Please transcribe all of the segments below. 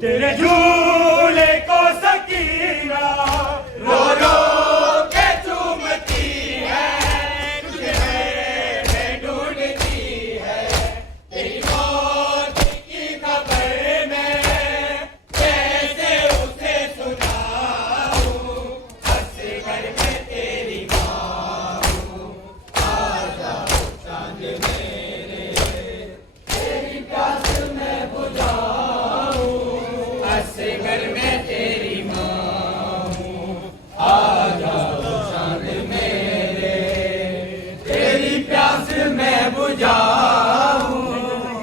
तेरे झूले को सकीना रो रो के चूमती है, तुझे में ढूंढती है। तेरी मौत की खबर मैं कैसे उसे सुनाऊं, हंस घर में तेरी माँ हूँ। आजा चांद मेरे, तेरी प्यास मैं बुझाऊं, हंस घर में तेरी माँ हूँ। आजा चांद मेरे, तेरी प्यास मैं बुझाऊं,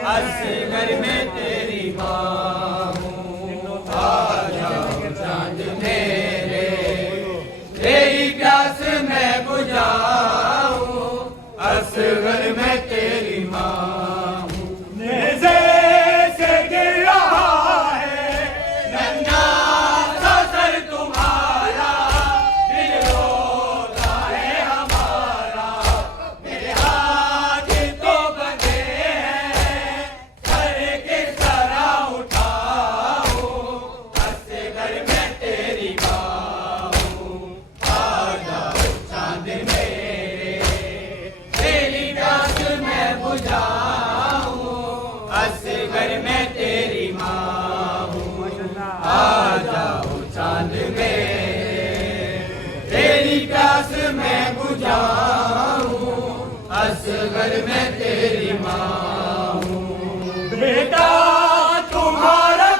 हंस घर में तेरी माँ हूँ। आजा चांद मेरे, तेरी प्यास मैं बुझाऊं, हंस घर में तेरी माँ हूँ। नेज़े से गिर रहा है नन्हा सा सर तुम्हारा, दिल रोता है हमारा। मेरे हाथ तो बंधे हैं, सर किस तरह उठाऊं, हंस घर में तेरी माँ हूँ। आजा चांद मेरे, तेरी प्यास मैं बुझाऊं, हंस घर में तेरी माँ हूँ। आजा चांद मेरे, तेरी प्यास मैं बुझाऊं, हंस घर में तेरी माँ हूँ। बेटा तुम्हारा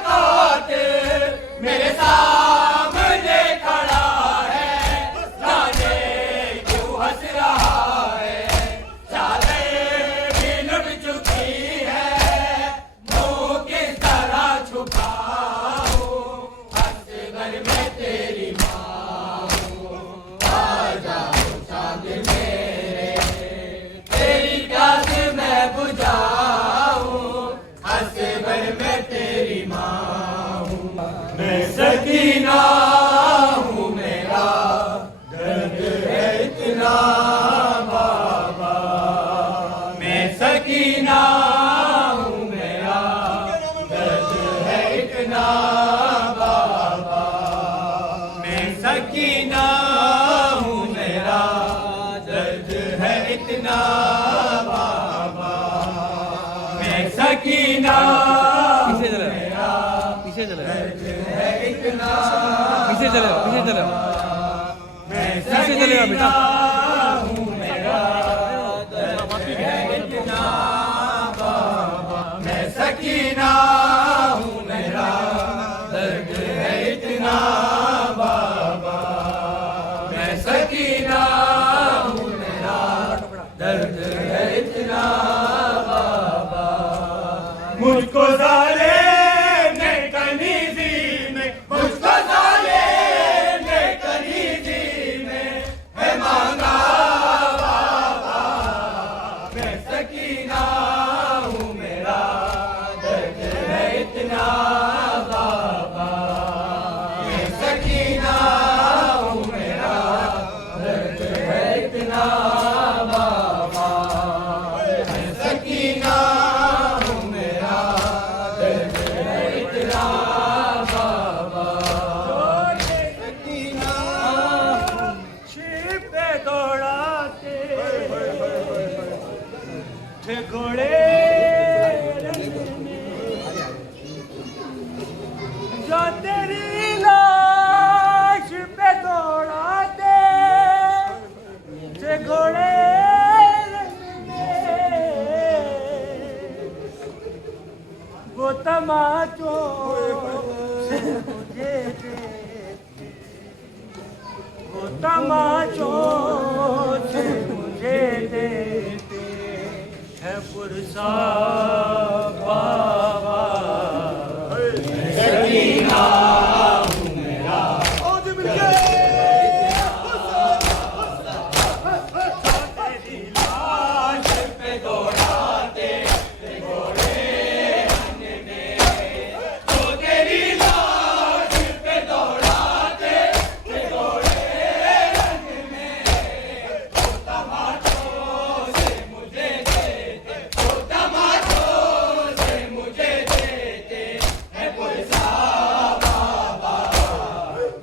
मैं सकीना पीछे चले पीछे चले पीछे चले पीछे चले मैं पीछे चलेगा बेटा हूँ मेरा दर्द है इतना बाबा मैं सकीना हूँ मेरा दर्द है इतना बाबा मैं सकीना हूँ मेरा दर्द है इतना बाबा मुझको जालिम ने कनीज़ी में मुझको जालिम ने कनीज़ी में है मांगा बाबा मैं सकीना हूँ मेरा दर्द है इतना बाबा मैं सकीना हूँ मेरा दर्द है इतना बाबा मैं सकीना हूँ मेरा दर्द है इतना बाबा सकीना शिप पे दौड़ाते थे घोड़े जो तेरी लाश पे दौड़ाते थे घोड़े वो तमाचों से मुझे देते वो तमाचों से मुझे देते है पुरसा बाबा सकीना हूँ मेरा तेरी लाश पे दौड़ाते थे घोड़े तो तेरी लाश पे दौड़ाते थे घोड़े वो तमाचों से मुझे देते वो तमाचों से मुझे देते है पुरसा बाबा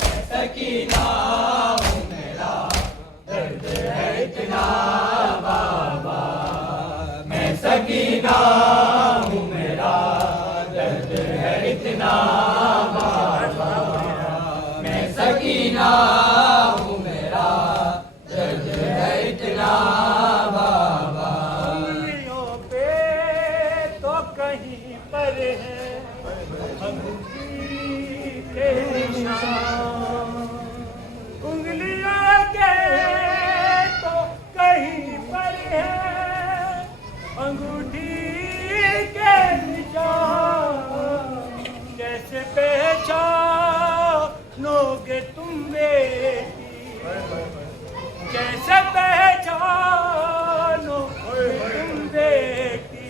मैं सकीना हूँ मेरा दर्द है इतना बाबा मैं सकीना हूँ मेरा दर्द है इतना बाबा मैं सकीना हूँ मेरा दर्द है इतना बाबा उंगलियों पे तो कहीं पर है अंगूठी के निशान उंगलियों के तो कहीं पर है अंगूठी के निशान कैसे पहचानोगे तुम बेटी कैसे पहचानो तुम बेटी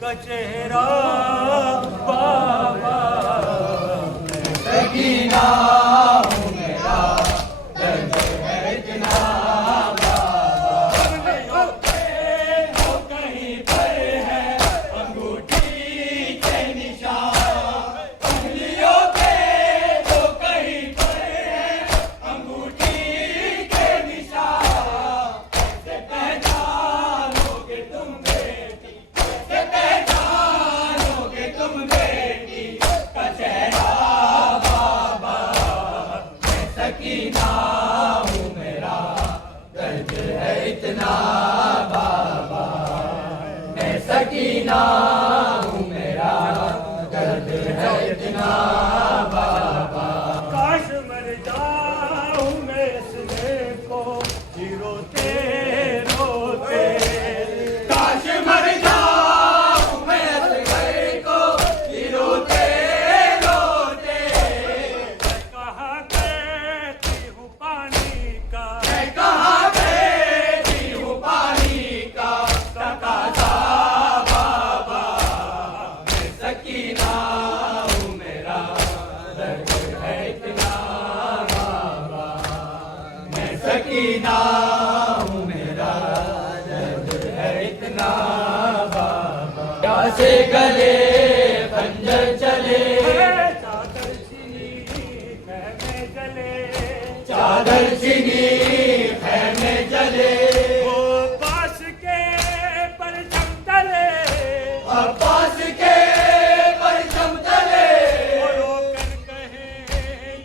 का चेहरा बाबा मैं सकीना हूँ मेरा दर्द है इतना बाबा तो कहीं पर है अंगूठी के निशान उंगलियों के तो कहीं पर है अंगूठी के निशान कैसे पहचानोगे तुम बेटी कैसे पहचानोगे तुम बेटी का चेहरा बाबा मैं सकीना हूँ मेरा दर्द है इतना बाबा मैं सकीना हूँ मेरा दर्द है इतना बाबा काश मर जाऊं मैं इसने को ही रोते रोते काश मर जाऊं मैं इसने को ही रोते रोते मैं कहाँ कहती हूँ पानी का मैं कहाँ कहती हूँ पानी का तकाजा बाबा मैं सकीना हूँ मेरा दर्द है इतना बाबा मैं सकीना हूँ मेरा दर्द है इतना बाबा प्यासे गले खंजर चले चादर सीनी खैमे जले चादर सीनी खैमे जले वो पास के परचम तले अब अब्बास के परचम तले रोकर कहे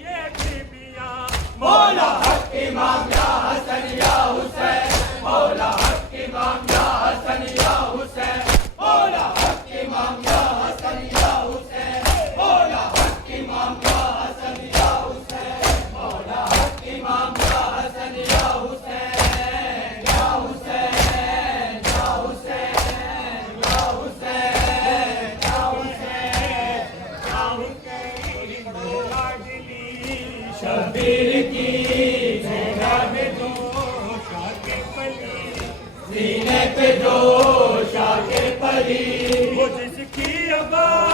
ये बीबियां मौला हक इमाम या हसन या हुसैन मौला हक इमाम या हसन या हुसैन मौला हक इमाम या हसन या हुसैन मौला हक इमाम या हसन या हुसैन मौला हक इमाम या हसन या हुसैन या हुसैन या हुसैन या हुसैन या हुसैन शबीर की सीने पे जोश आके पली वो जिसकी आवाज